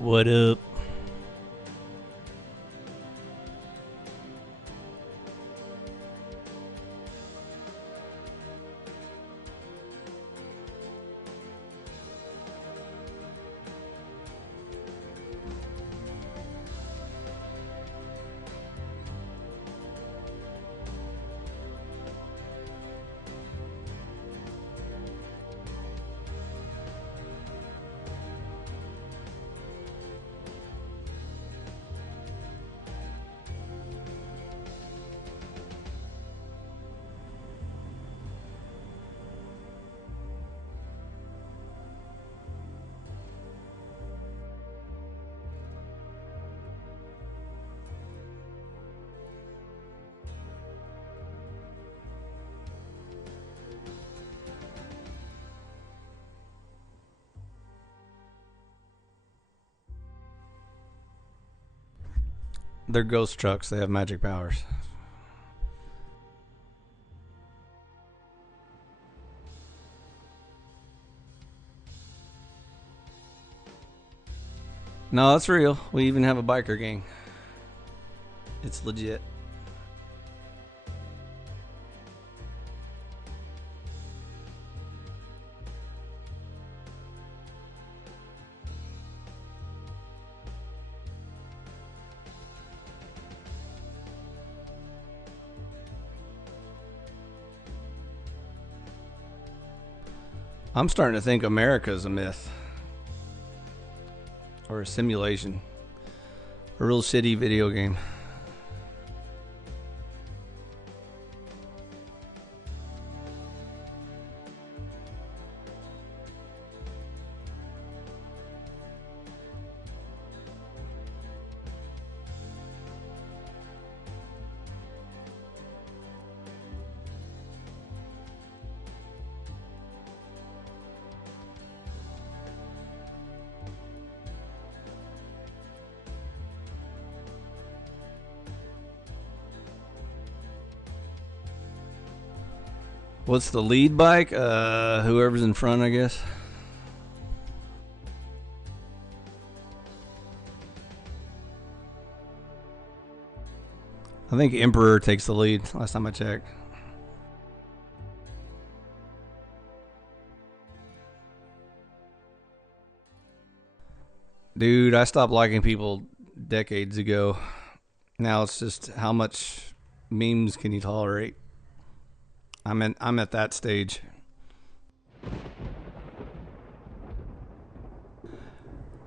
What up? They're ghost trucks. They have magic powers. No, it's real. We even have a biker gang. It's legit. I'm starting to think America's a myth. Or a simulation. A real shitty video game. What's the lead bike? Whoever's in front, I guess. I think Emperor takes the lead, last time I checked. Dude, I stopped liking people decades ago. Now it's just how much memes can you tolerate? I'm at that stage.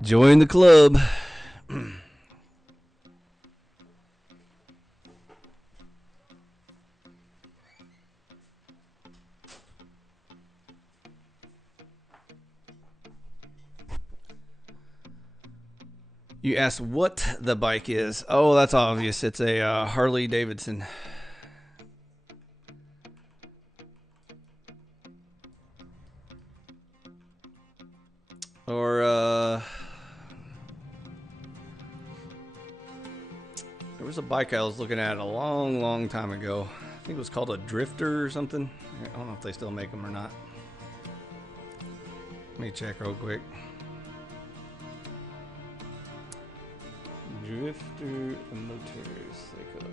Join the club. You asked what the bike is. Oh, that's obvious. It's a Harley Davidson. Or there was a bike I was looking at a long time ago. I think it was called a Drifter or something. I don't know if they still make them or not. Let me check real quick. Drifter motorcycle.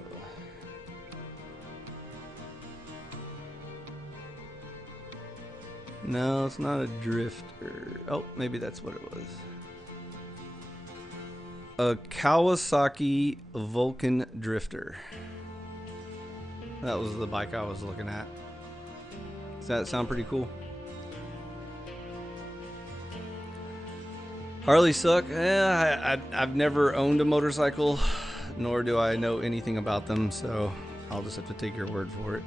No, it's not a Drifter. Oh, maybe that's what it was. A Kawasaki Vulcan Drifter. That was the bike I was looking at. Does that sound pretty cool? Harley suck? I've never owned a motorcycle, nor do I know anything about them, so I'll just have to take your word for it.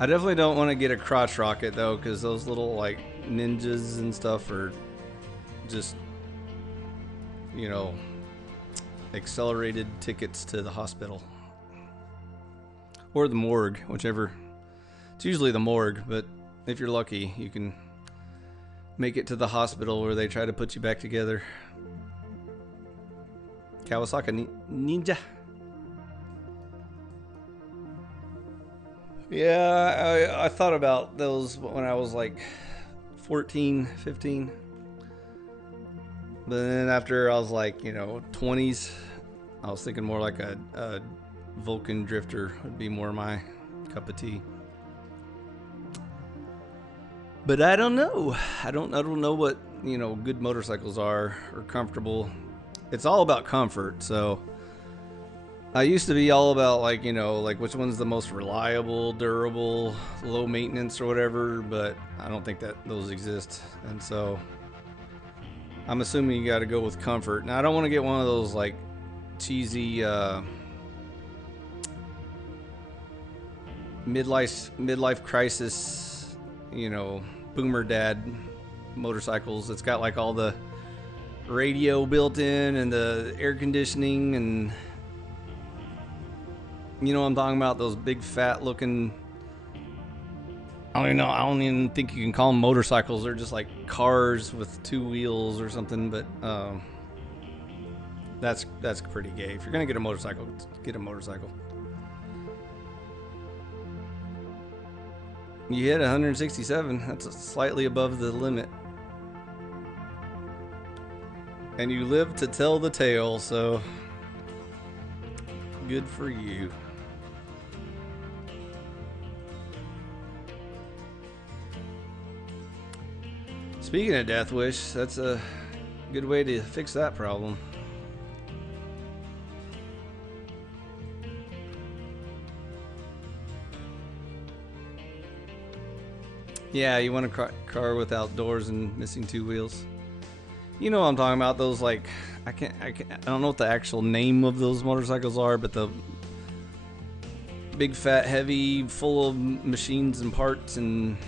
I definitely don't want to get a crotch rocket though, because those little like ninjas and stuff are just, you know, accelerated tickets to the hospital or the morgue, whichever. It's usually the morgue, but if you're lucky, you can make it to the hospital where they try to put you back together. Kawasaki Ninja. Yeah, I thought about those when I was like 14, 15. But then after I was like, 20s, I was thinking more like a Vulcan drifter would be more my cup of tea. But I don't know. I don't know what, good motorcycles are or comfortable. It's all about comfort. So I used to be all about like which one's the most reliable, durable, low maintenance or whatever, but I don't think that those exist. And so I'm assuming you got to go with comfort. Now I don't want to get one of those like cheesy midlife crisis, boomer dad motorcycles. It's got like all the radio built in and the air conditioning and what I'm talking about, those big fat looking, I don't even think you can call them motorcycles. They're just like cars with two wheels or something, but that's pretty gay. If you're gonna get a motorcycle, get a motorcycle. You hit 167. That's slightly above the limit. And you live to tell the tale, so good for you. Speaking of Death Wish, that's a good way to fix that problem. Yeah, you want a car without doors and missing two wheels. You know what I'm talking about? Those like I don't know what the actual name of those motorcycles are, but the big fat heavy full of machines and parts and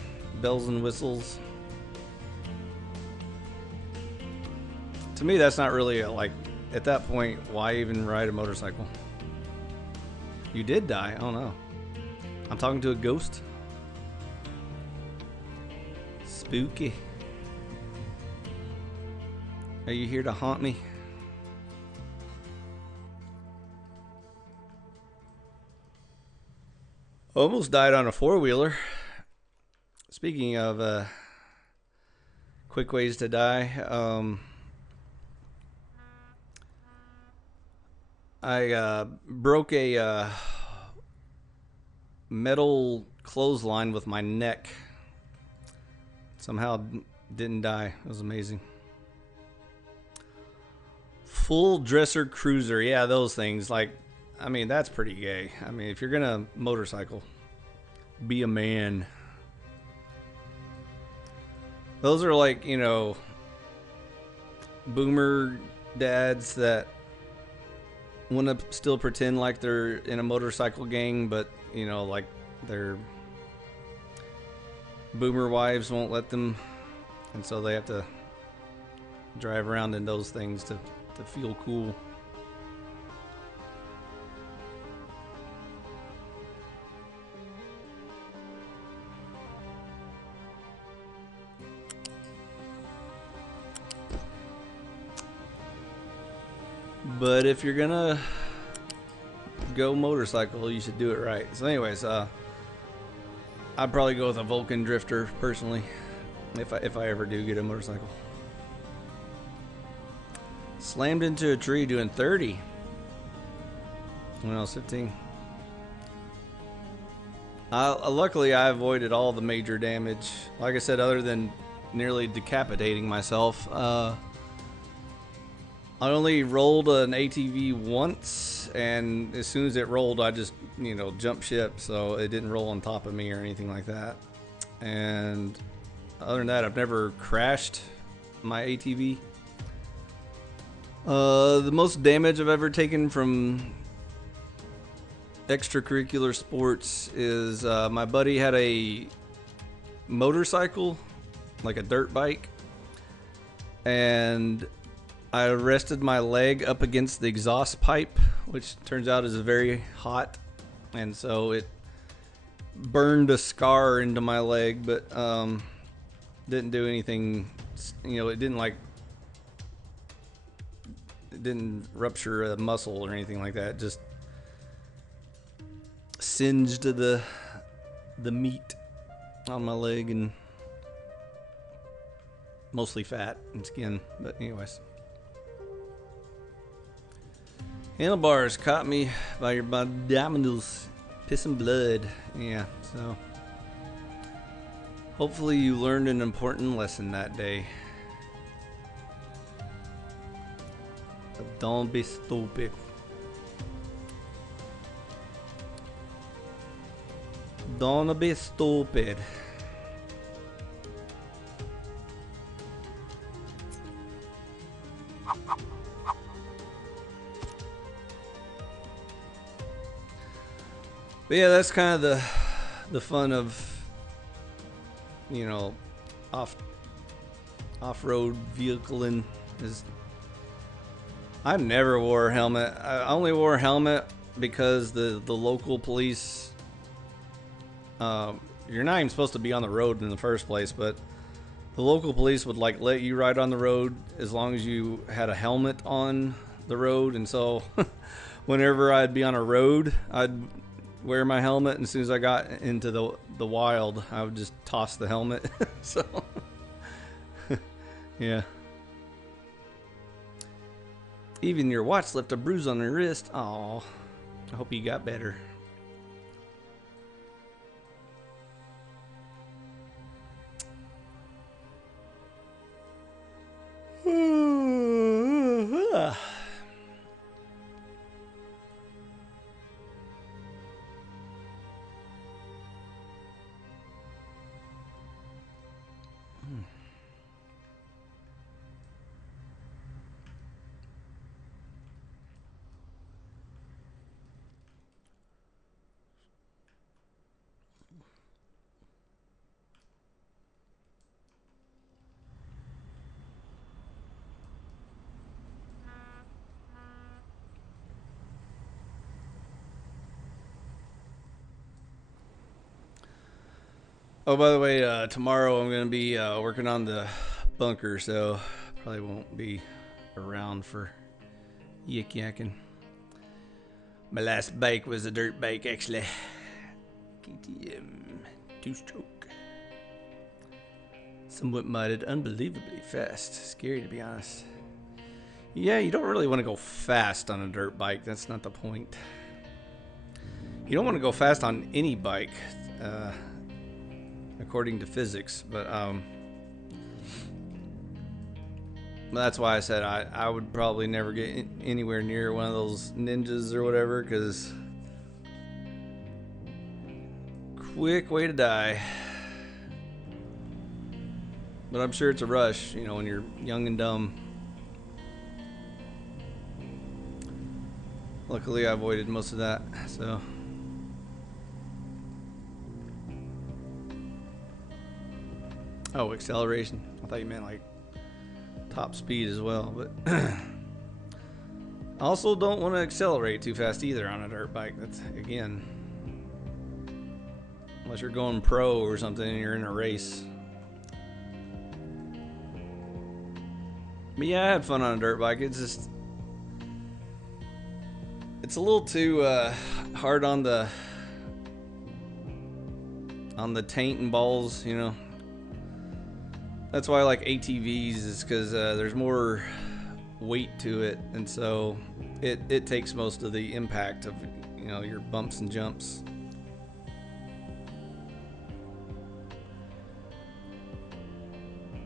bells and whistles. To me, that's not really like at that point, why even ride a motorcycle? You did die. I don't know. I'm talking to a ghost. Spooky. Are you here to haunt me? Almost died on a four-wheeler. Speaking of quick ways to die, I broke a metal clothesline with my neck. Somehow didn't die. It was amazing. Full dresser cruiser. Yeah, those things. Like, I mean, that's pretty gay. I mean, if you're gonna motorcycle, be a man. Those are like, boomer dads that want to still pretend like they're in a motorcycle gang, but, like their boomer wives won't let them, and so they have to drive around in those things to feel cool. But if you're gonna go motorcycle, you should do it right. So anyways, I'd probably go with a Vulcan drifter personally, if I ever do get a motorcycle. Slammed into a tree doing 30 when I was 15. Luckily, I avoided all the major damage. Like I said, other than nearly decapitating myself, I only rolled an ATV once, and as soon as it rolled, I just, jumped ship, so it didn't roll on top of me or anything like that. And other than that, I've never crashed my ATV. The most damage I've ever taken from extracurricular sports is my buddy had a motorcycle, like a dirt bike, and I rested my leg up against the exhaust pipe, which turns out is very hot, and so it burned a scar into my leg, but didn't do anything. It didn't rupture a muscle or anything like that. It just singed the meat on my leg, and mostly fat and skin. But anyways, Handlebars caught me by your abdominals, pissing blood. Yeah, so hopefully you learned an important lesson that day. But don't be stupid. Don't be stupid. But yeah, that's kind of the fun of, you know, off-road vehicling is I never wore a helmet. I only wore a helmet because the local police, you're not even supposed to be on the road in the first place, but the local police would like let you ride on the road as long as you had a helmet on the road. And so whenever I'd be on a road, I'd wear my helmet, and as soon as I got into the wild, I would just toss the helmet. So yeah. Even your watch left a bruise on your wrist. Aw, I hope you got better. Oh, by the way, tomorrow I'm going to be working on the bunker, so probably won't be around for yakking. My last bike was a dirt bike, actually. KTM 2-stroke. Somewhat modded, unbelievably fast. Scary, to be honest. Yeah, you don't really want to go fast on a dirt bike. That's not the point. You don't want to go fast on any bike. According to physics, but that's why I said I would probably never get anywhere near one of those ninjas or whatever, because quick way to die. But I'm sure it's a rush, you know, when you're young and dumb. Luckily I avoided most of that, so. Oh, acceleration. I thought you meant like top speed as well, but I also don't want to accelerate too fast either on a dirt bike. That's, again, unless you're going pro or something and you're in a race. But yeah, I had fun on a dirt bike. It's just, it's a little too hard on the taint and balls, you know. That's why I like ATVs, is because there's more weight to it, and so it takes most of the impact of, you know, your bumps and jumps.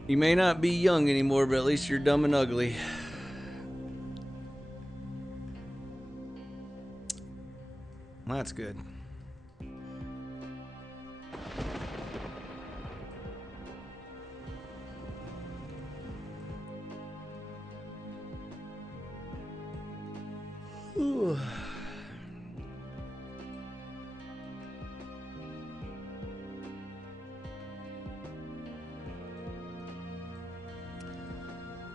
You may not be young anymore, but at least you're dumb and ugly. That's good. Ooh.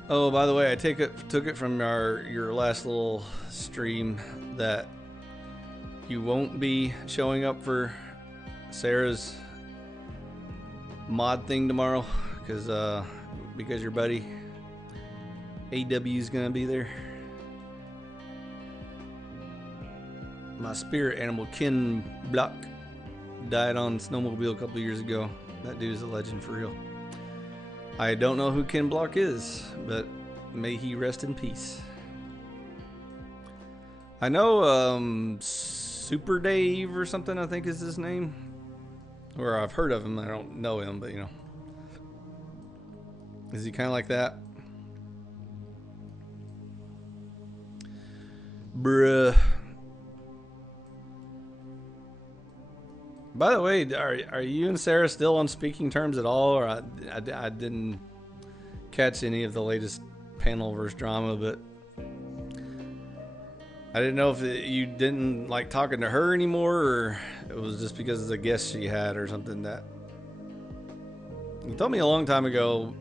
Oh, by the way, I took it from your last little stream that you won't be showing up for Sarah's mod thing tomorrow because your buddy AW is gonna be there. My spirit animal, Ken Block, died on snowmobile a couple years ago. That dude is a legend for real. I don't know who Ken Block is, but may he rest in peace. I know Super Dave or something, I think is his name. Or I've heard of him. I don't know him, but you know. Is he kind of like that? Bruh. By the way, are you and Sarah still on speaking terms at all? Or I didn't catch any of the latest panel versus drama, but I didn't know if you didn't like talking to her anymore, or it was just because of the guest she had or something. That you told me a long time ago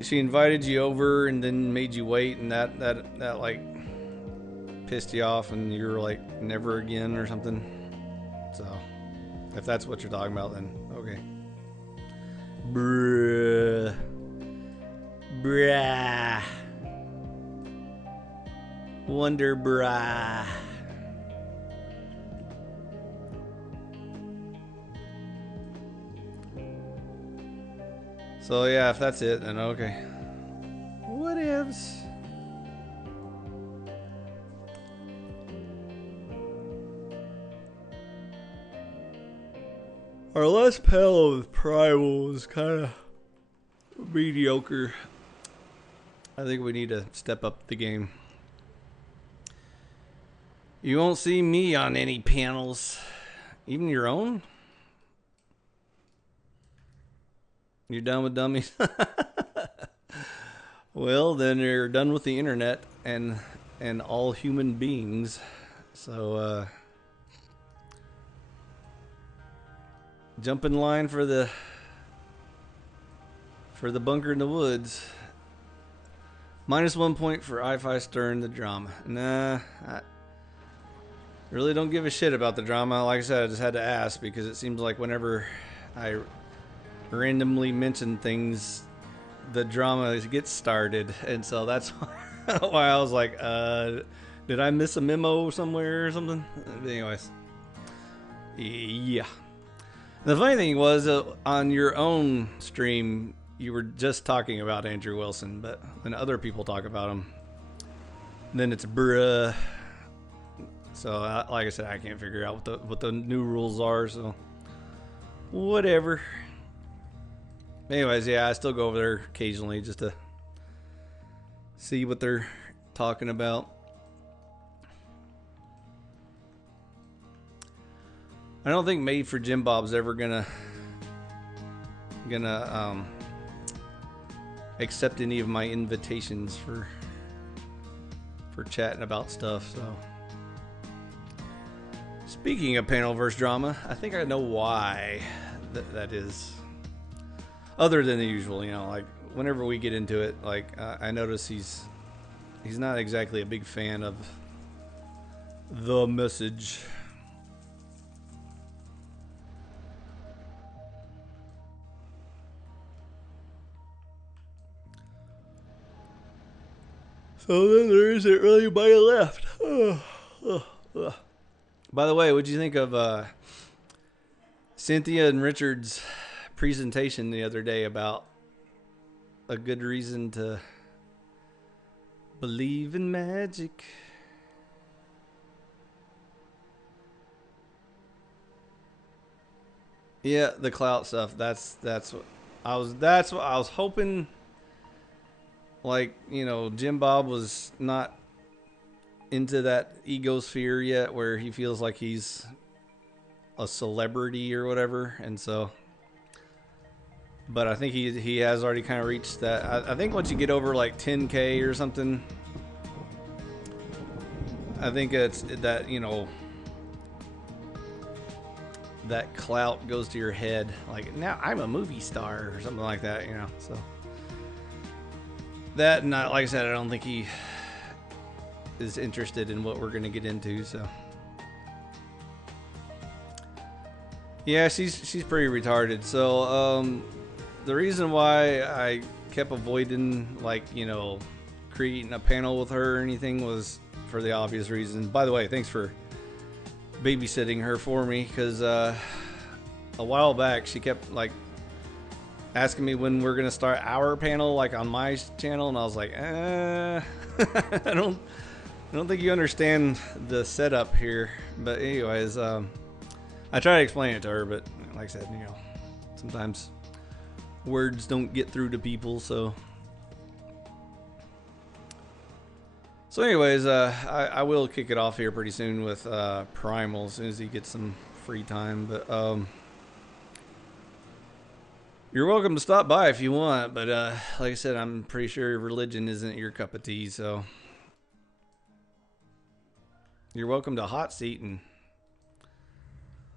she invited you over and then made you wait, and that like pissed you off, and you were like never again or something. So if that's what you're talking about, then okay. Bruh. Wonder bra. So yeah, if that's it, then okay. What ifs? Our last panel with Primal was kind of mediocre. I think we need to step up the game. You won't see me on any panels. Even your own? You're done with dummies? Well, then you're done with the internet and all human beings. So, jump in line for the bunker in the woods. -1 point for I-Fi Stern, the drama. Nah, I really don't give a shit about the drama. Like I said, I just had to ask because it seems like whenever I randomly mention things, the drama gets started. And so that's why I was like, did I miss a memo somewhere or something? But anyways, yeah. The funny thing was, on your own stream, you were just talking about Andrew Wilson, but when other people talk about him, then it's bruh. So, like I said, I can't figure out what the new rules are, so whatever. Anyways, yeah, I still go over there occasionally just to see what they're talking about. I don't think Made for Jim Bob's ever gonna accept any of my invitations for chatting about stuff. So, speaking of panel versus drama, I think I know why that is. Other than the usual, you know, like whenever we get into it, like I notice he's not exactly a big fan of the message. So then there isn't really anybody left. By the way, what'd you think of Cynthia and Richard's presentation the other day about a good reason to believe in magic? Yeah, the clout stuff. That's what I was hoping. Like, you know, Jim Bob was not into that egosphere yet where he feels like he's a celebrity or whatever. And so, but I think he has already kind of reached that. I think once you get over like 10K or something, I think it's that, you know, that clout goes to your head. Like, now I'm a movie star or something like that, you know, so. That, and like I said, I don't think he is interested in what we're going to get into, so. Yeah, she's pretty retarded. So, the reason why I kept avoiding, like, you know, creating a panel with her or anything was for the obvious reason. By the way, thanks for babysitting her for me, because a while back she kept, like, asking me when we're gonna start our panel, like on my channel, and I was like, I I don't think you understand the setup here, but anyways, I try to explain it to her, but like I said, you know, sometimes words don't get through to people, so. So anyways, I will kick it off here pretty soon with Primal as soon as he gets some free time, but you're welcome to stop by if you want, but like I said, I'm pretty sure religion isn't your cup of tea, so you're welcome to hot seat and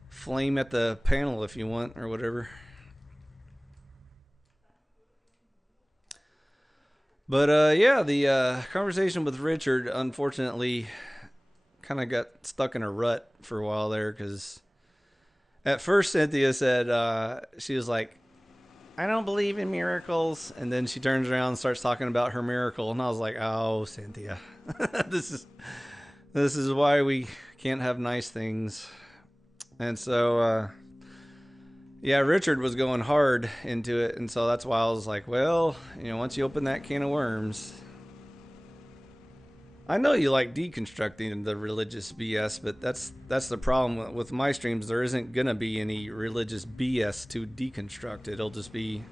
flame at the panel if you want or whatever. But yeah, the conversation with Richard unfortunately kind of got stuck in a rut for a while there, because at first Cynthia said she was like, I don't believe in miracles, and then she turns around and starts talking about her miracle, and I was like, oh, Cynthia, this is why we can't have nice things. And so yeah, Richard was going hard into it, and so that's why I was like, well, you know, once you open that can of worms, I know you like deconstructing the religious BS, but that's the problem with my streams. There isn't gonna be any religious BS to deconstruct. It'll just be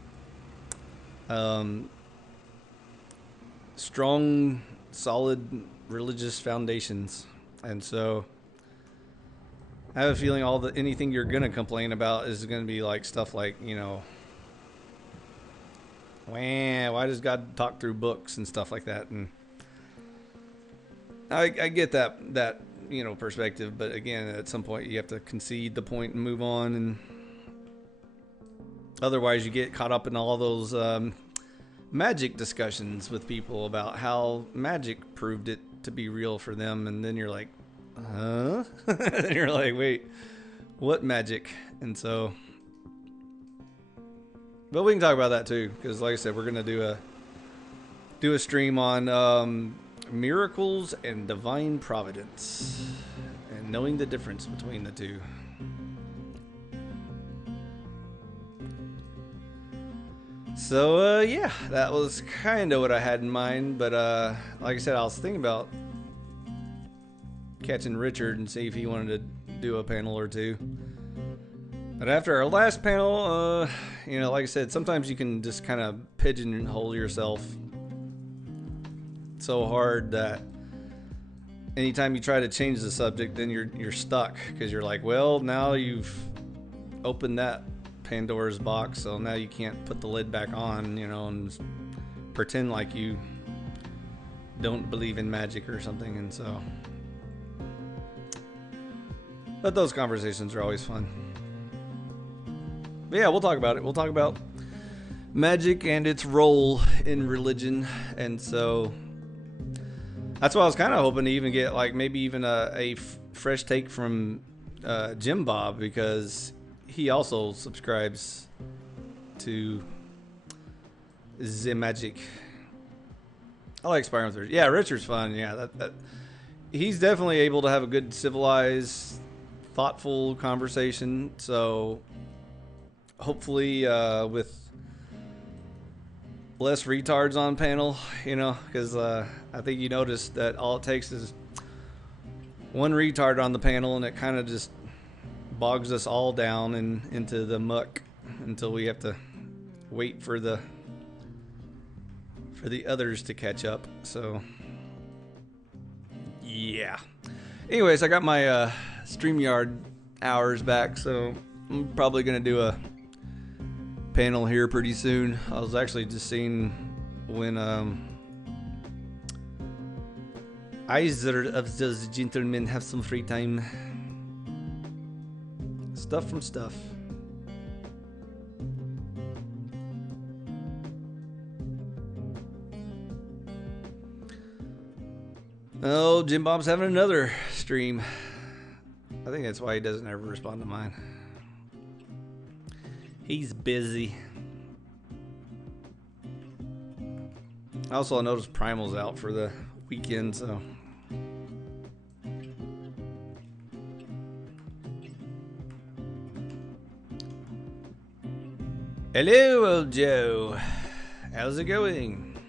strong, solid religious foundations, and so I have a feeling anything you're gonna complain about is gonna be like stuff like, you know, why does God talk through books and stuff like that? And I get that you know, perspective, but again, at some point you have to concede the point and move on, and otherwise you get caught up in all those magic discussions with people about how magic proved it to be real for them, and then you're like, huh? And you're like, wait, what magic? And so, but we can talk about that too, because like I said, we're gonna do a stream on miracles and divine providence, and knowing the difference between the two. So yeah, that was kind of what I had in mind, but like I said, I was thinking about catching Richard and see if he wanted to do a panel or two. But after our last panel, you know, like I said, sometimes you can just kind of pigeonhole yourself so hard that anytime you try to change the subject, then you're stuck, because you're like, well, now you've opened that Pandora's box, so now you can't put the lid back on, you know, and pretend like you don't believe in magic or something. And so, but those conversations are always fun. But yeah, we'll talk about it. We'll talk about magic and its role in religion. And so that's why I was kind of hoping to even get like maybe even a fresh take from Jim Bob, because he also subscribes to the magic. I like sparring with Richard. Yeah, Richard's fun. Yeah, that he's definitely able to have a good, civilized, thoughtful conversation. So hopefully with less retards on panel, you know, because I think you noticed that all it takes is one retard on the panel, and it kind of just bogs us all down and into the muck until we have to wait for the others to catch up. So yeah, anyways, I got my StreamYard hours back, so I'm probably gonna do a panel here pretty soon. I was actually just seeing when either of those gentlemen have some free time. Stuff from stuff. Oh, Jim Bob's having another stream. I think that's why he doesn't ever respond to mine. He's busy. Also, I noticed Primal's out for the weekend, so. Hello, old Joe. How's it going?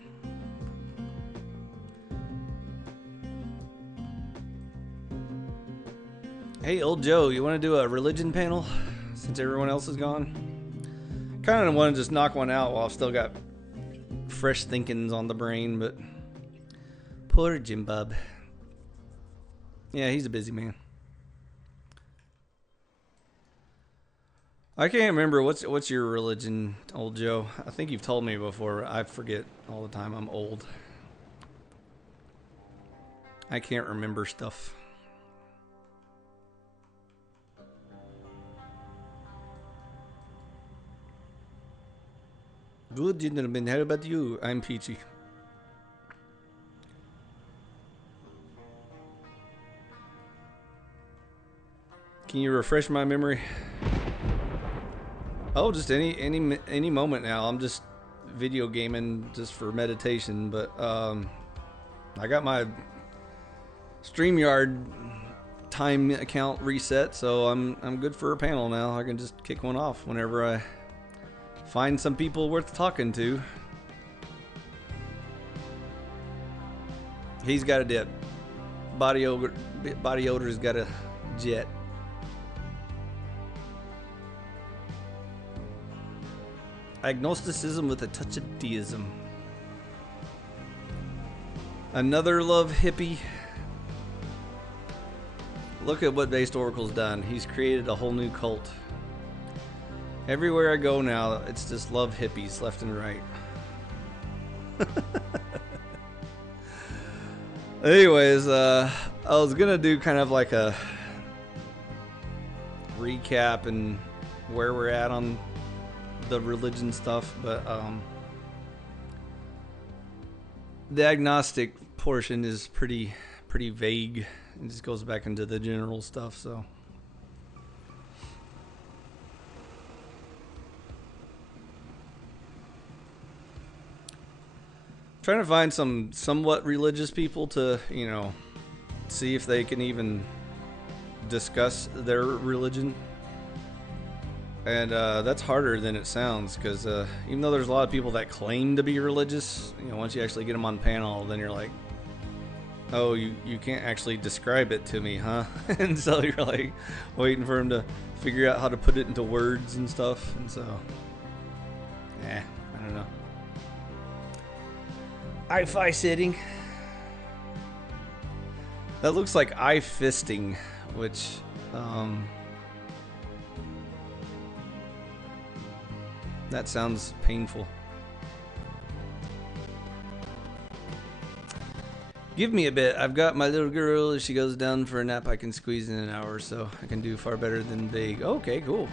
Hey, old Joe, you want to do a religion panel since everyone else is gone? Kind of want to just knock one out while I've still got fresh thinkings on the brain, but poor Jim Bub. Yeah, he's a busy man. I can't remember what's your religion, old Joe. I think you've told me before. I forget all the time. I'm old. I can't remember stuff. Good gentlemen, how about you? I'm Peachy. Can you refresh my memory? Oh, just any moment now. I'm just video gaming just for meditation, but I got my StreamYard time account reset, so I'm good for a panel now. I can just kick one off whenever I find some people worth talking to. He's got a dip. Body odor's got a jet. Agnosticism with a touch of deism. Another love hippie. Look at what Based Oracle's done. He's created a whole new cult. Everywhere I go now, it's just love hippies left and right. Anyways, I was gonna do kind of like a recap and where we're at on the religion stuff, but the agnostic portion is pretty vague. It just goes back into the general stuff, so. Trying to find some somewhat religious people to, you know, see if they can even discuss their religion. And that's harder than it sounds, because even though there's a lot of people that claim to be religious, you know, once you actually get them on panel, then you're like, oh, you can't actually describe it to me, huh? And so you're like waiting for them to figure out how to put it into words and stuff. And so, yeah, I don't know. I-fi sitting. That looks like eye-fisting, which that sounds painful. Give me a bit. I've got my little girl. If she goes down for a nap, I can squeeze in an hour, so I can do far better than vague. Okay, cool.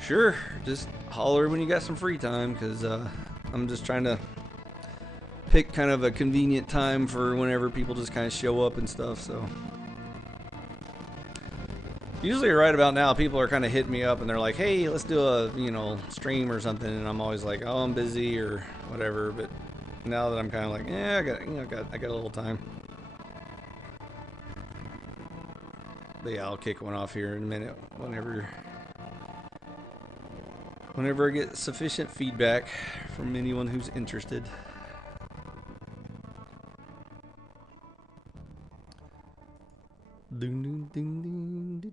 Sure, just holler when you got some free time, because I'm just trying to pick kind of a convenient time for whenever people just kind of show up and stuff, so. Usually right about now, people are kind of hitting me up and they're like, hey, let's do a, you know, stream or something, and I'm always like, oh, I'm busy or whatever, but now that I'm kind of like, yeah, I got a little time. But yeah, I'll kick one off here in a minute whenever I get sufficient feedback from anyone who's interested. Ding, ding, ding, ding, ding.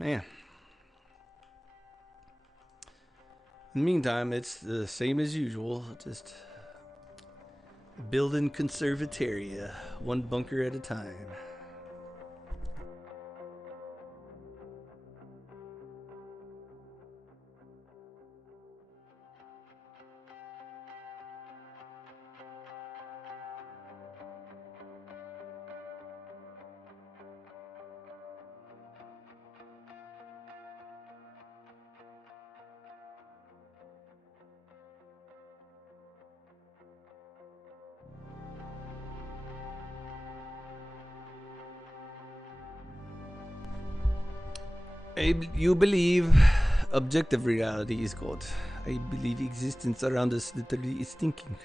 Man. In the meantime, it's the same as usual. Just building conservatoria, one bunker at a time. You believe objective reality is God. I believe existence around us literally is thinking.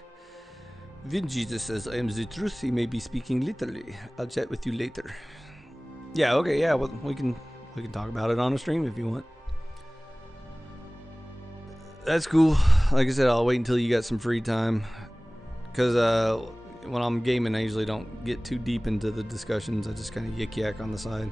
Then Jesus says, I am the truth. He may be speaking literally. I'll chat with you later. Yeah, okay, yeah, well, we can talk about it on a stream if you want. That's cool. Like I said, I'll wait until you got some free time. Because when I'm gaming, I usually don't get too deep into the discussions. I just kind of yik-yak on the side.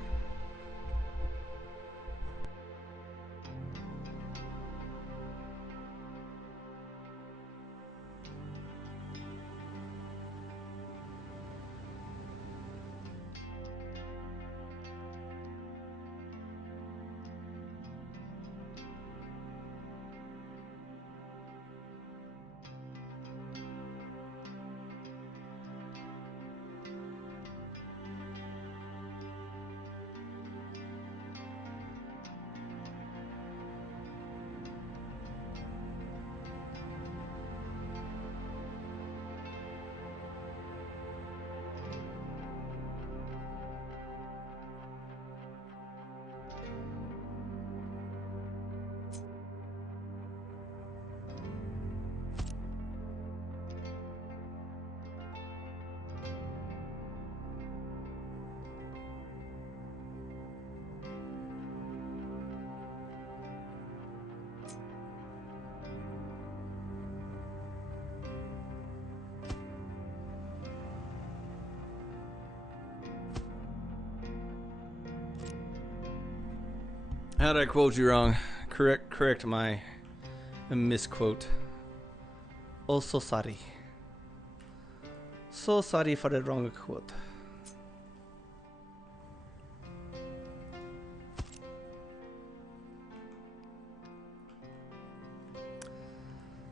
How did I quote you wrong? Correct my misquote. Oh, so sorry. So sorry for the wrong quote.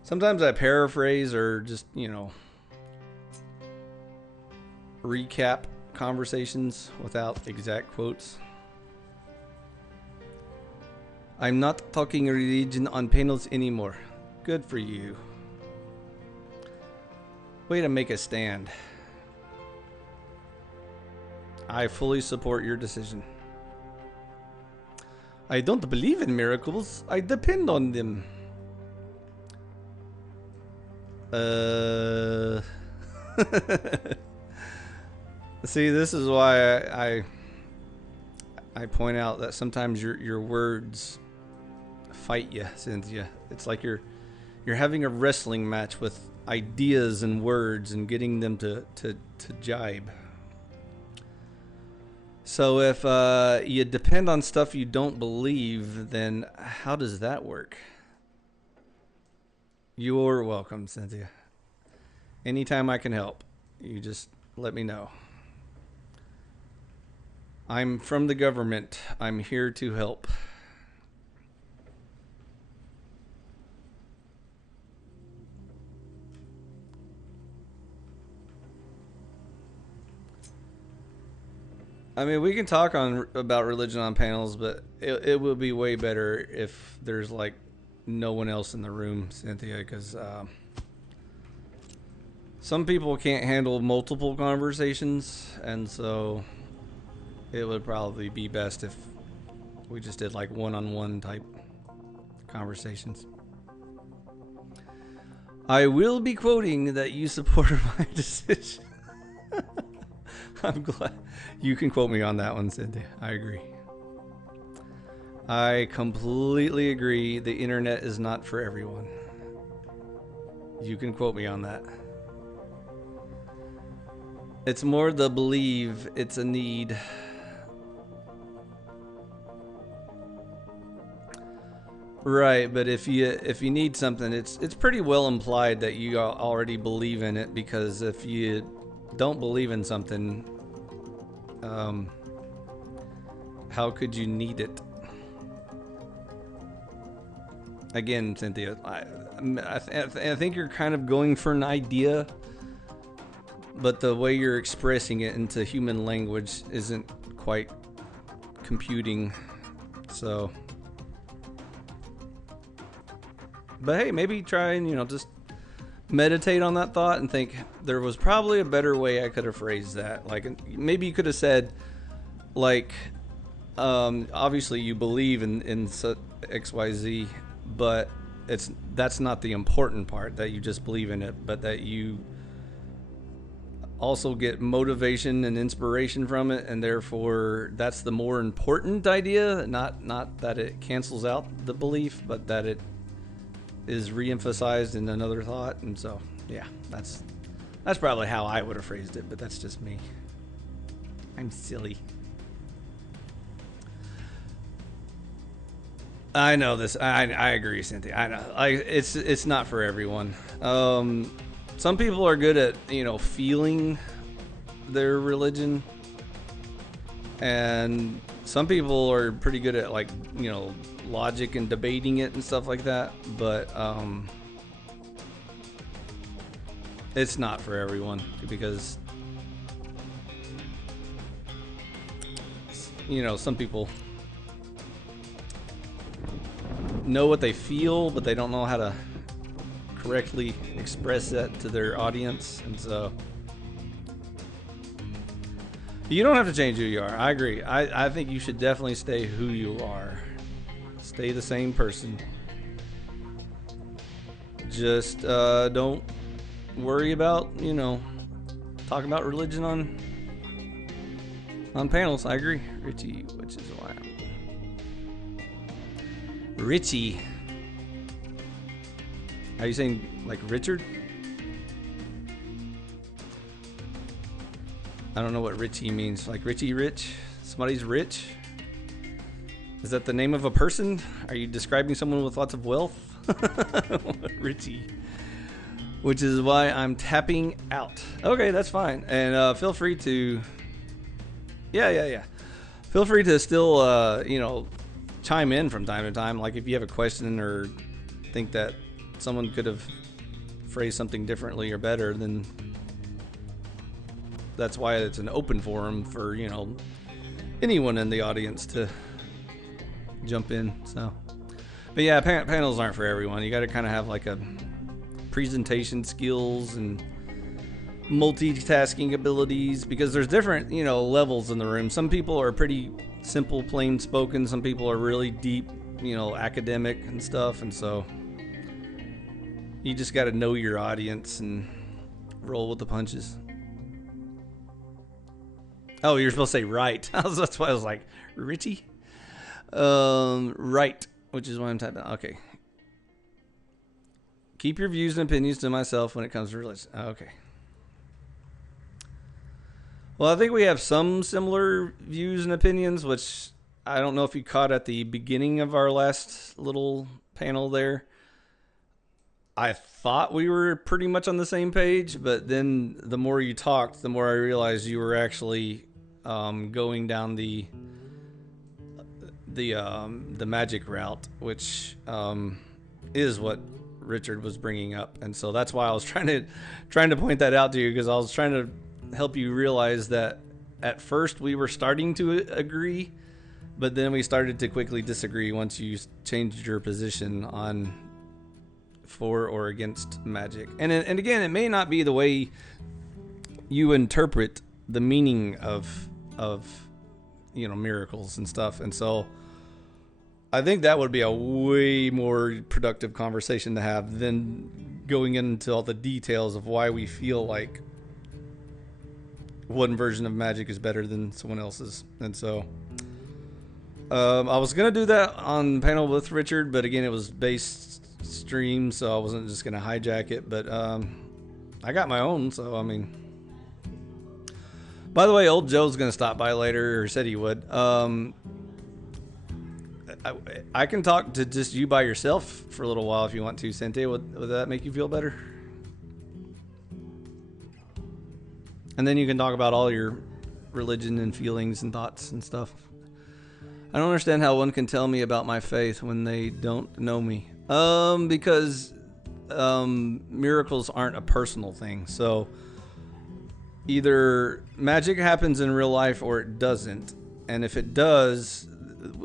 Sometimes I paraphrase or just, recap conversations without exact quotes. I'm not talking religion on panels anymore. Good for you. Way to make a stand. I fully support your decision. I don't believe in miracles. I depend on them. See, this is why I point out that sometimes your words fight you, Cynthia. It's like you're having a wrestling match with ideas and words and getting them to jibe. So if you depend on stuff you don't believe, then how does that work? You're welcome, Cynthia. Anytime I can help, you just let me know. I'm from the government. I'm here to help. I mean, we can talk about religion on panels, but it would be way better if there's like no one else in the room, Cynthia, because some people can't handle multiple conversations, and so it would probably be best if we just did like one-on-one type conversations. I will be quoting that you supported my decision. I'm glad you can quote me on that one, Cynthia. I agree. I completely agree. The internet is not for everyone. You can quote me on that. It's more the believe, it's a need. Right, but if you need something, it's pretty well implied that you already believe in it, because if you don't believe in something, how could you need it? Again, Cynthia, I think you're kind of going for an idea, but the way you're expressing it into human language isn't quite computing. So, but hey, maybe try and just meditate on that thought and think there was probably a better way I could have phrased that. Like maybe you could have said, like, obviously you believe in XYZ, but that's not the important part, that you just believe in it, but that you also get motivation and inspiration from it, and therefore that's the more important idea. Not that it cancels out the belief, but that it is reemphasized in another thought. And so, yeah, that's probably how I would have phrased it, but that's just me. I'm silly. I know this. I agree, Cynthia. I know. It's not for everyone. Some people are good at, feeling their religion, and some people are pretty good at, like, logic and debating it and stuff like that. But it's not for everyone, because some people know what they feel, but they don't know how to correctly express that to their audience. And so you don't have to change who you are. I agree. I think you should definitely stay who you are. Stay the same person. Just don't worry about, talking about religion on panels. I agree. Richie, which is why I'm Richie. Are you saying like Richard? I don't know what Richie means. Like Richie Rich? Somebody's rich? Is that the name of a person? Are you describing someone with lots of wealth? Richie. Which is why I'm tapping out. Okay, that's fine. And feel free to... Yeah. Feel free to still, chime in from time to time. Like if you have a question or think that someone could have phrased something differently or better, then that's why it's an open forum for, anyone in the audience to jump in. So, but yeah, panels aren't for everyone. You got to kind of have like a presentation skills and multitasking abilities, because there's different, levels in the room. Some people are pretty simple, plain spoken. Some people are really deep, academic and stuff. And so you just got to know your audience and roll with the punches. Oh, you're supposed to say right. That's why I was like, Richie? Right, which is why I'm typing. Okay. Keep your views and opinions to myself when it comes to religion. Okay. Well, I think we have some similar views and opinions, which I don't know if you caught at the beginning of our last little panel there. I thought we were pretty much on the same page, but then the more you talked, the more I realized you were actually going down the magic route, which is what Richard was bringing up. And so that's why I was trying to point that out to you, because I was trying to help you realize that at first we were starting to agree, but then we started to quickly disagree once you changed your position on for or against magic. And again, it may not be the way you interpret the meaning of miracles and stuff. And so I think that would be a way more productive conversation to have than going into all the details of why we feel like one version of magic is better than someone else's. And so I was going to do that on panel with Richard, but again, it was base stream, so I wasn't just going to hijack it. But I got my own, so I mean... By the way, old Joe's going to stop by later, or said he would. I can talk to just you by yourself for a little while if you want to, Cynthia. Would that make you feel better? And then you can talk about all your religion and feelings and thoughts and stuff. I don't understand how one can tell me about my faith when they don't know me. Because miracles aren't a personal thing. So either magic happens in real life or it doesn't. And if it does,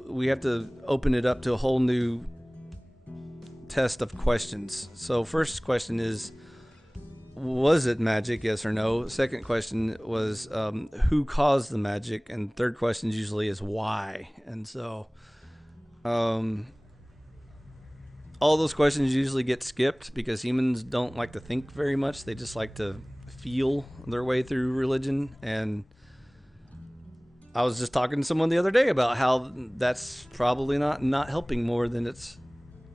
we have to open it up to a whole new test of questions. So first question is, was it magic, yes or no? Second question was, who caused the magic? And third question usually is why. And so all those questions usually get skipped because humans don't like to think very much. They just like to feel their way through religion. And I was just talking to someone the other day about how that's probably not helping more than it's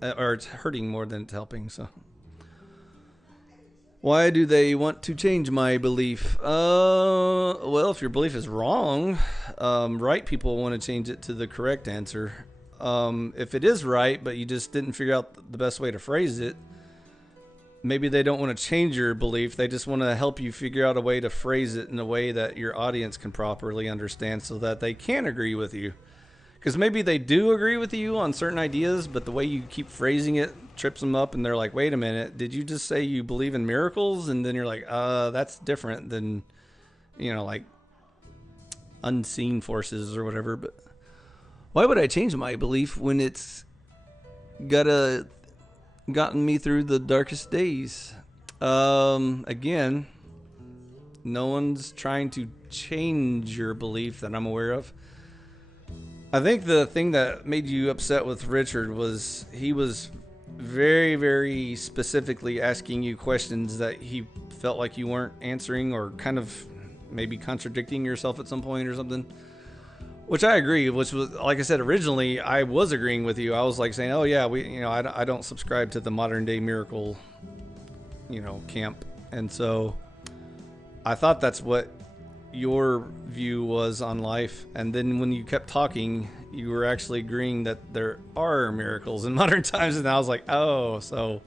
hurting more than it's helping. So why do they want to change my belief? Well, if your belief is wrong, right people want to change it to the correct answer. If it is right, but you just didn't figure out the best way to phrase it, maybe they don't want to change your belief. They just want to help you figure out a way to phrase it in a way that your audience can properly understand so that they can agree with you. Because maybe they do agree with you on certain ideas, but the way you keep phrasing it trips them up, and they're like, wait a minute, did you just say you believe in miracles? And then you're like, that's different than, like unseen forces or whatever. But why would I change my belief when it's gotten me through the darkest days? Again, no one's trying to change your belief that I'm aware of. I think the thing that made you upset with Richard was he was very, very specifically asking you questions that he felt like you weren't answering, or kind of maybe contradicting yourself at some point or something. Which I agree, which was, like I said, originally I was agreeing with you. I was like saying, oh yeah, I don't subscribe to the modern day miracle, camp. And so I thought that's what your view was on life. And then when you kept talking, you were actually agreeing that there are miracles in modern times. And I was like, oh, so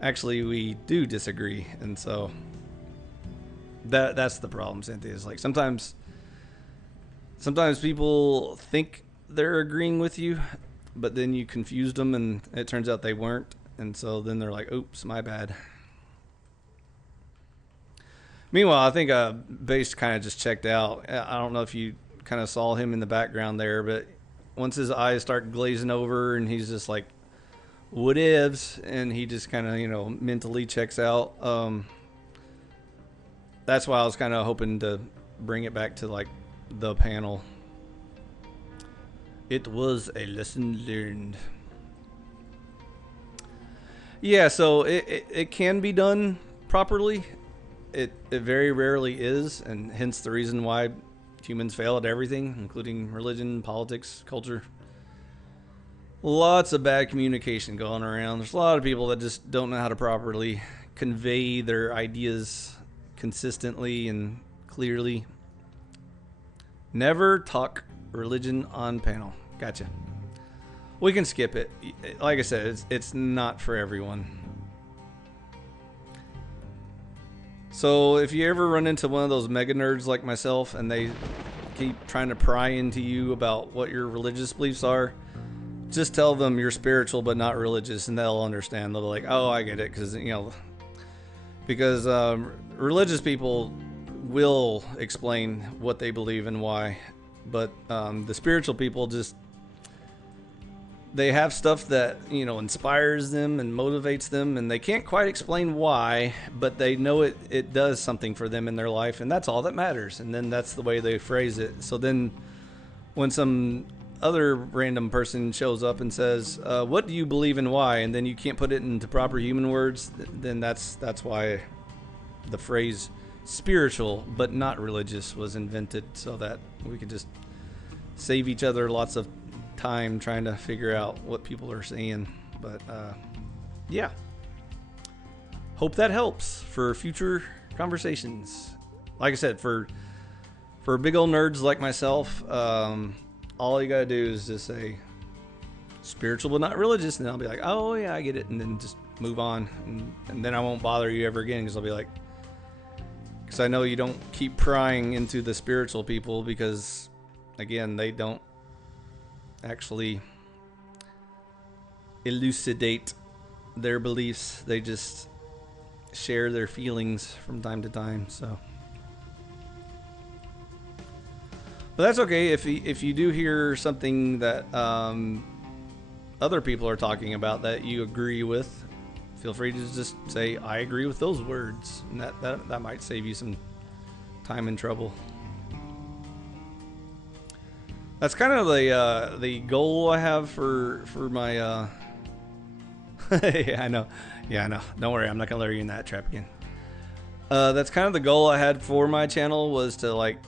actually we do disagree. And so that's the problem, Cynthia, is like sometimes people think they're agreeing with you, but then you confused them and it turns out they weren't. And so then they're like, oops, my bad. Meanwhile, I think Bass kind of just checked out. I don't know if you kind of saw him in the background there, but once his eyes start glazing over and he's just like, what ifs? And he just kind of, mentally checks out. That's why I was kind of hoping to bring it back to like the panel. It was a lesson learned. Yeah, so it can be done properly. It very rarely is, and hence the reason why humans fail at everything, including religion, politics, culture. Lots of bad communication going around. There's a lot of people that just don't know how to properly convey their ideas consistently and clearly. Never talk religion on panel. Gotcha. We can skip it. Like I said, it's not for everyone. So if you ever run into one of those mega nerds like myself and they keep trying to pry into you about what your religious beliefs are, just tell them you're spiritual but not religious, and they'll understand. They'll be like, oh, I get it. Because religious people will explain what they believe and why. But the spiritual people they have stuff that, inspires them and motivates them, and they can't quite explain why, but they know it does something for them in their life, and that's all that matters. And then that's the way they phrase it. So then when some other random person shows up and says, what do you believe and why? And then you can't put it into proper human words, then that's why the phrase spiritual but not religious was invented, so that we could just save each other lots of time trying to figure out what people are saying. But yeah, hope that helps for future conversations. Like I said, for big old nerds like myself, all you gotta do is just say spiritual but not religious, and I'll be like, oh yeah, I get it, and then just move on, and then I won't bother you ever again, because I'll be like, because I know you don't keep prying into the spiritual people, because again, they don't actually elucidate their beliefs. They just share their feelings from time to time. So, but that's okay. If you do hear something that other people are talking about that you agree with, feel free to just say, I agree with those words, and that might save you some time and trouble. That's kind of the goal I have for my yeah, I know. Don't worry, I'm not gonna lure you in that trap again. That's kind of the goal I had for my channel, was to like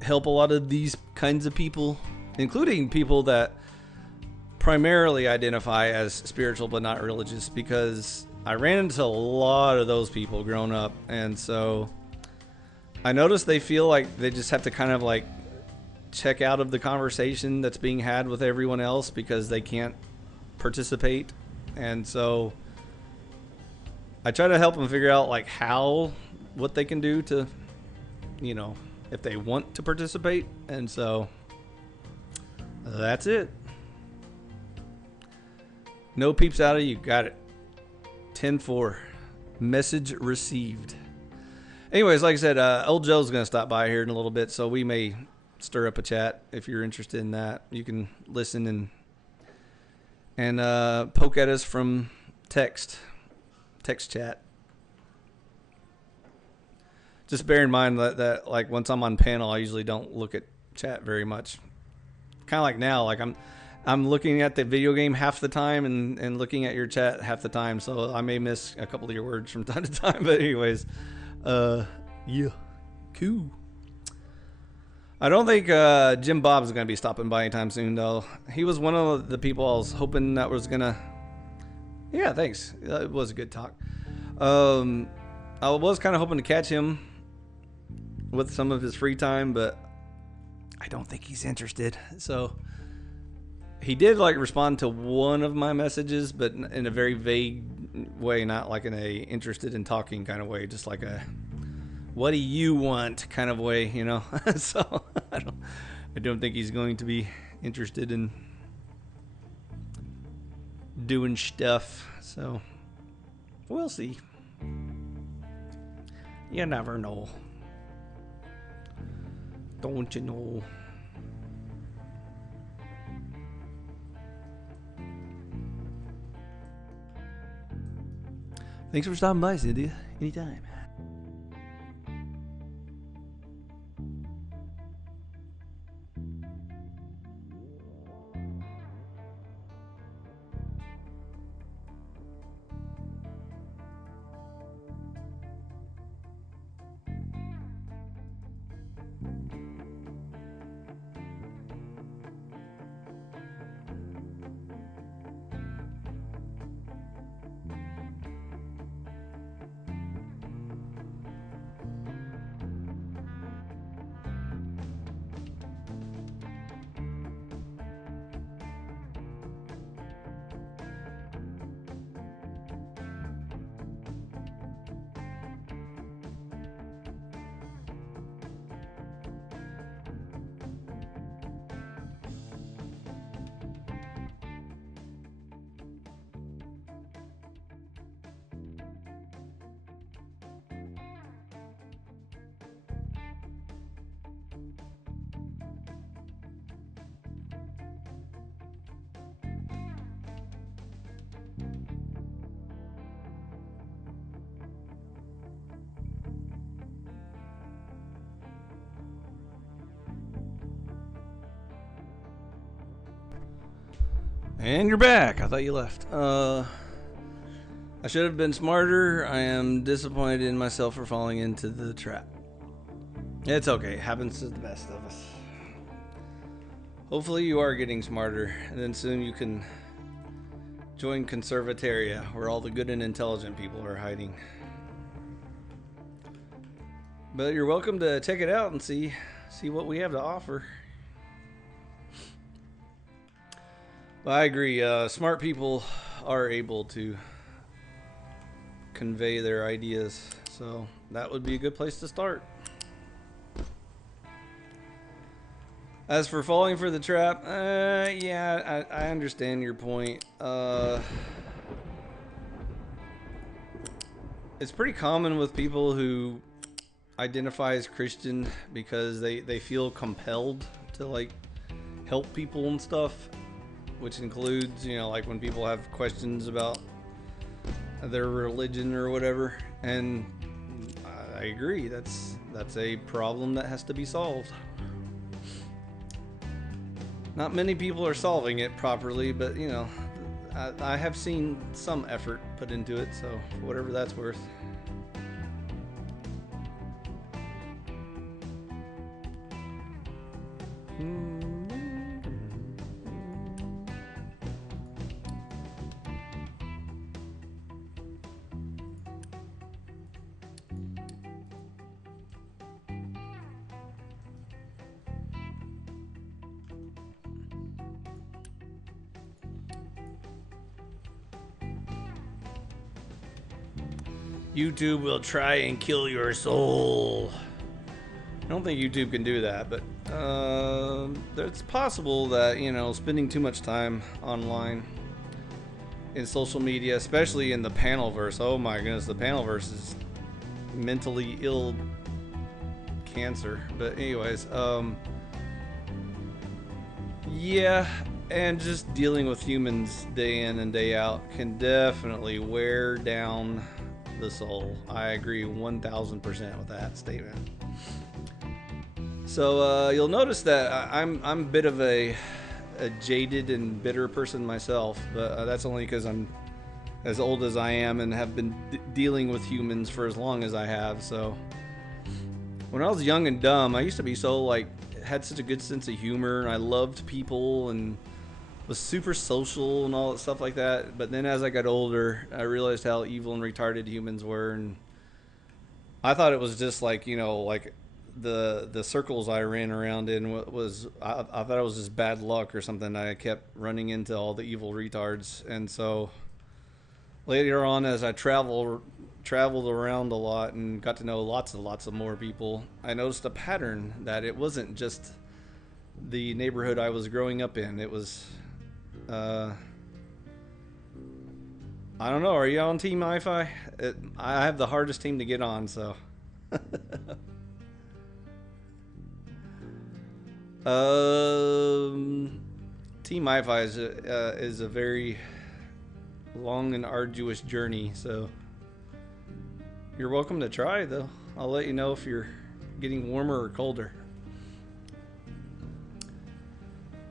help a lot of these kinds of people, including people that primarily identify as spiritual but not religious, because I ran into a lot of those people growing up, and so I noticed they feel like they just have to kind of like check out of the conversation that's being had with everyone else because they can't participate. And so I try to help them figure out like what they can do to, you know, if they want to participate. And so that's it. No peeps out of you. Got it. 10-4. Message received. Anyways, like I said, old Joe's going to stop by here in a little bit, so we may stir up a chat. If you're interested in that, you can listen and poke at us from text chat. Just bear in mind that like once I'm on panel, I usually don't look at chat very much. Kind of like now, like I'm looking at the video game half the time and looking at your chat half the time, so I may miss a couple of your words from time to time. But anyways, yeah, cool. I don't think Jim Bob's going to be stopping by anytime soon, though. He was one of the people I was hoping that was going to... Yeah, thanks. It was a good talk. I was kind of hoping to catch him with some of his free time, but I don't think he's interested. So he did like respond to one of my messages, but in a very vague way, not like in a interested in talking kind of way, just like a what do you want kind of way, you know. So I don't think he's going to be interested in doing stuff. So we'll see. You never know. Don't you know? Thanks for stopping by, Cynthia. Anytime. And you're back. I thought you left. I should have been smarter. I am disappointed in myself for falling into the trap. It's okay. It happens to the best of us. Hopefully you are getting smarter, and then soon you can join Conservataria, where all the good and intelligent people are hiding. But you're welcome to check it out and see what we have to offer. But I agree, smart people are able to convey their ideas, so that would be a good place to start. As for falling for the trap, yeah, I understand your point. It's pretty common with people who identify as Christian because they feel compelled to like help people and stuff. Which includes, you know, like when people have questions about their religion or whatever. And I agree, that's a problem that has to be solved. Not many people are solving it properly, but you know, I have seen some effort put into it, so for whatever that's worth. YouTube will try and kill your soul. I don't think YouTube can do that, but it's possible that, you know, spending too much time online in social media, especially in the panelverse. Oh my goodness, the panelverse is mentally ill cancer. But anyways, yeah, and just dealing with humans day in and day out can definitely wear down the soul. I agree 1000% with that statement. So you'll notice that I'm a bit of a jaded and bitter person myself, but that's only because I'm as old as I am and have been dealing with humans for as long as I have. So when I was young and dumb, I used to be so like had such a good sense of humor, and I loved people and was super social and all that stuff like that. But then as I got older, I realized how evil and retarded humans were, and I thought it was just like, you know, like the circles I ran around in was I thought it was just bad luck or something. I kept running into all the evil retards, and so later on, as I traveled around a lot and got to know lots of more people, I noticed a pattern that it wasn't just the neighborhood I was growing up in. It was I don't know. Are you on Team Wi-Fi? I have the hardest team to get on, so. Team Wi-Fi is a very long and arduous journey, so you're welcome to try, though. I'll let you know if you're getting warmer or colder.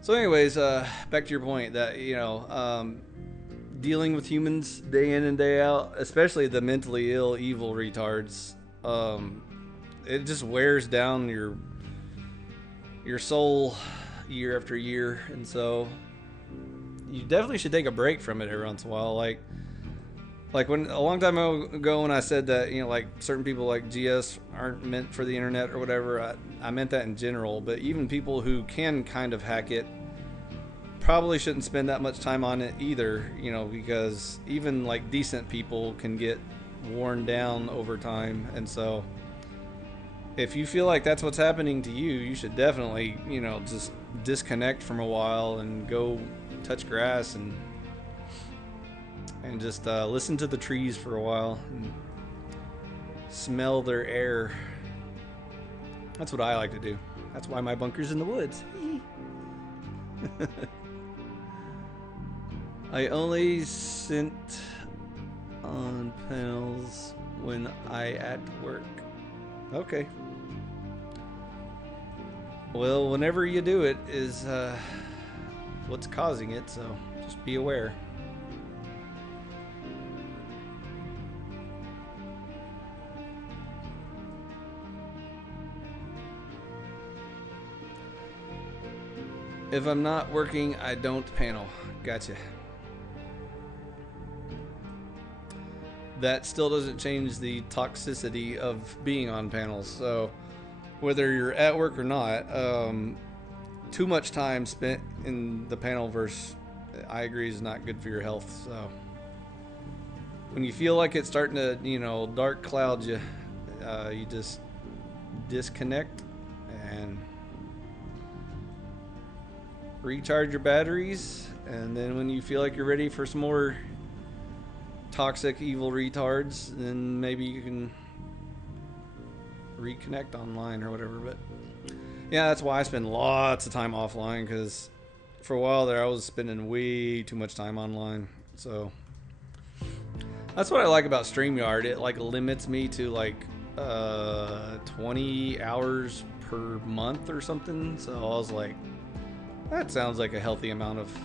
So anyways, back to your point that, you know, dealing with humans day in and day out, especially the mentally ill, evil retards, it just wears down your soul year after year. And so you definitely should take a break from it every once in a while. Like when a long time ago when I said that, you know, like certain people like GS aren't meant for the internet or whatever, I meant that in general. But even people who can kind of hack it probably shouldn't spend that much time on it either, you know, because even like decent people can get worn down over time. And so if you feel like that's what's happening to you, you should definitely, you know, just disconnect from a while and go touch grass and just listen to the trees for a while and smell their air. That's what I like to do. That's why my bunker's in the woods. I only sent on panels when I at work. Okay. Well, whenever you do it is what's causing it, so just be aware. If I'm not working, I don't panel. Gotcha. That still doesn't change the toxicity of being on panels. So whether you're at work or not, too much time spent in the panelverse, I agree, is not good for your health. So when you feel like it's starting to, you know, dark cloud you, you just disconnect and recharge your batteries, and then when you feel like you're ready for some more toxic evil retards, then maybe you can reconnect online or whatever. But yeah, that's why I spend lots of time offline, because for a while there I was spending way too much time online. So that's what I like about StreamYard. It like limits me to like 20 hours per month or something. So I was like, that sounds like a healthy amount of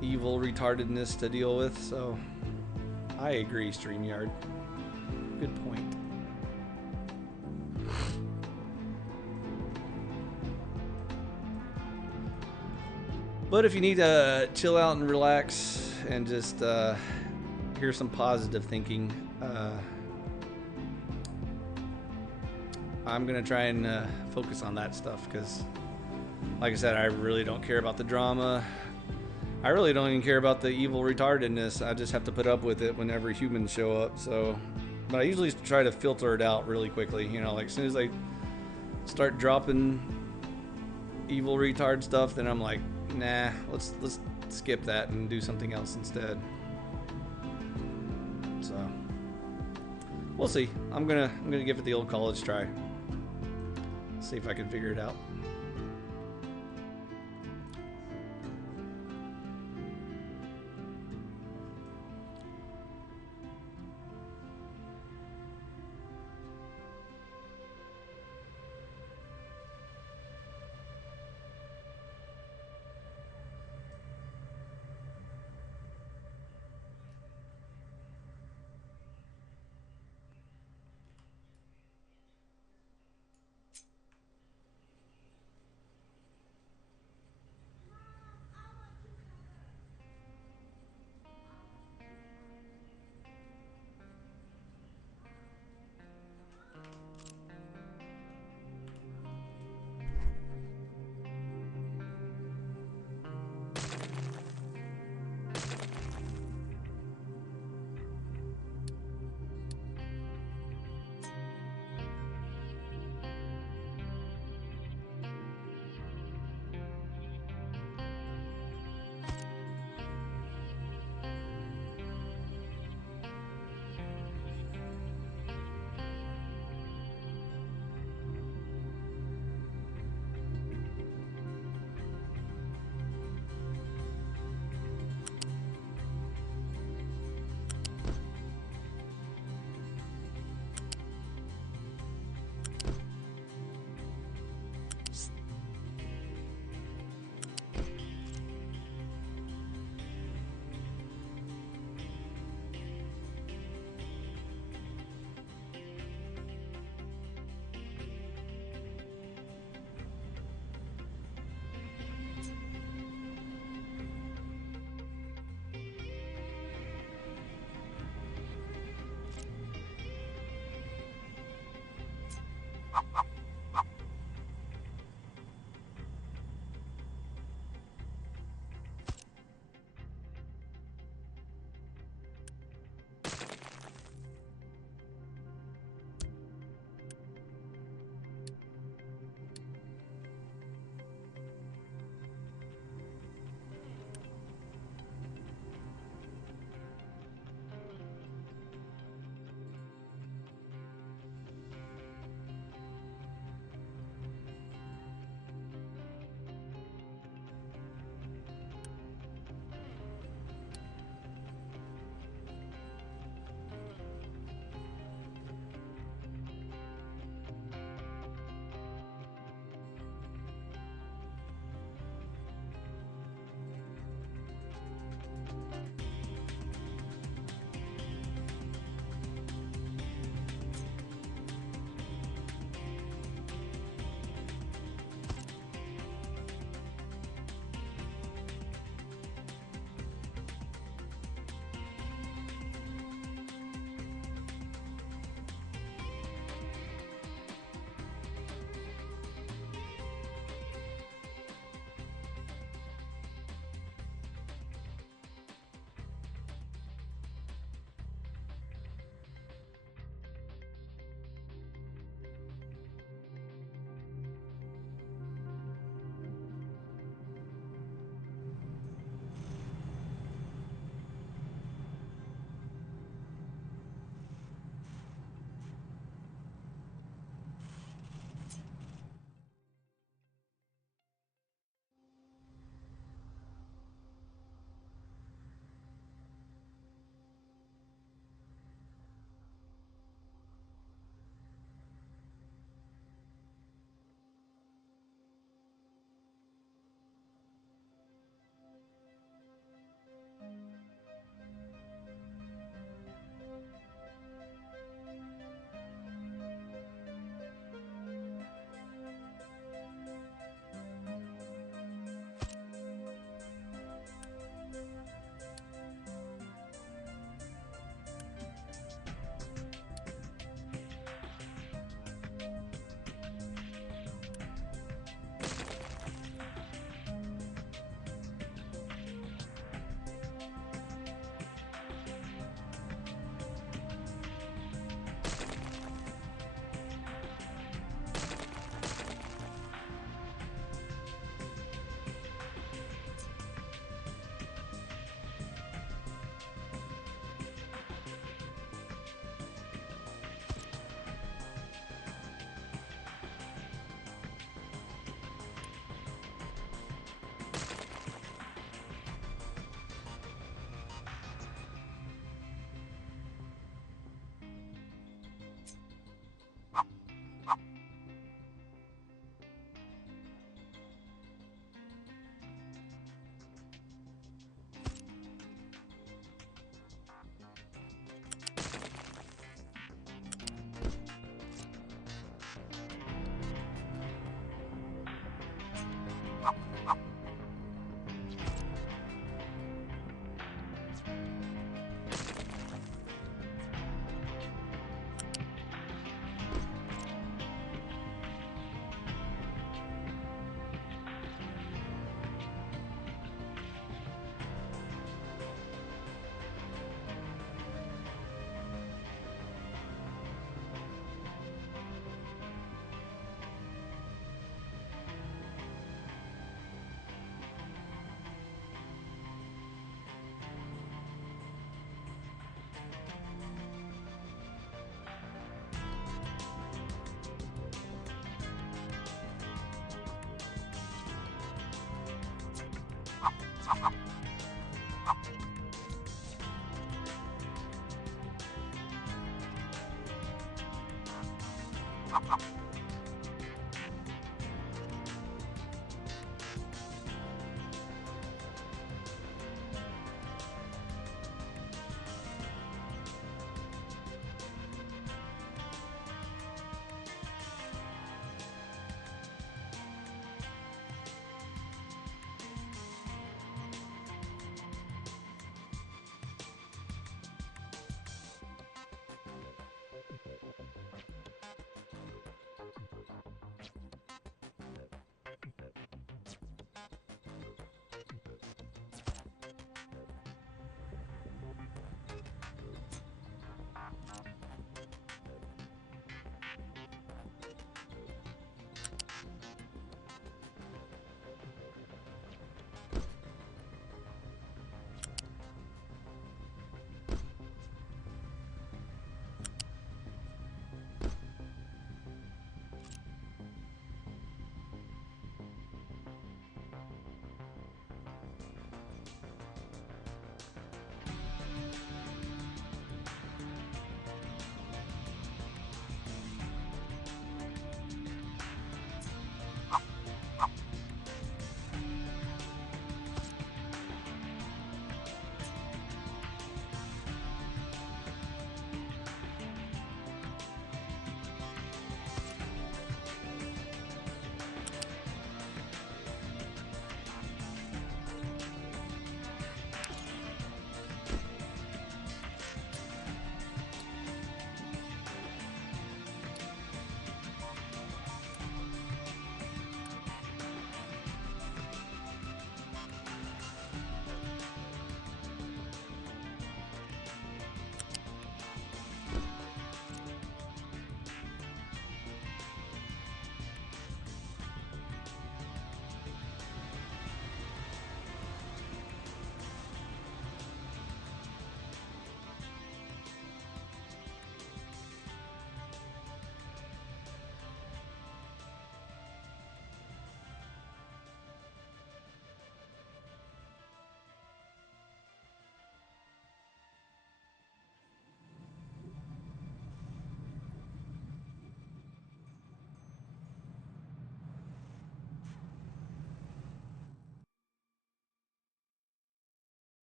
evil retardedness to deal with. So I agree, StreamYard. Good point. But if you need to chill out and relax and just hear some positive thinking, I'm gonna try and focus on that stuff, because like I said, I really don't care about the drama. I really don't even care about the evil retardedness. I just have to put up with it whenever humans show up. So, but I usually try to filter it out really quickly. You know, like as soon as they start dropping evil retard stuff, then I'm like, nah, let's skip that and do something else instead. So, we'll see. I'm gonna give it the old college try. See if I can figure it out.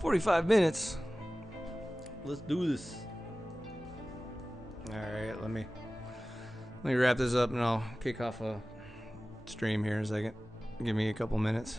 45 minutes. Let's do this. All right, let me wrap this up and I'll kick off a stream here in a second. Give me a couple minutes.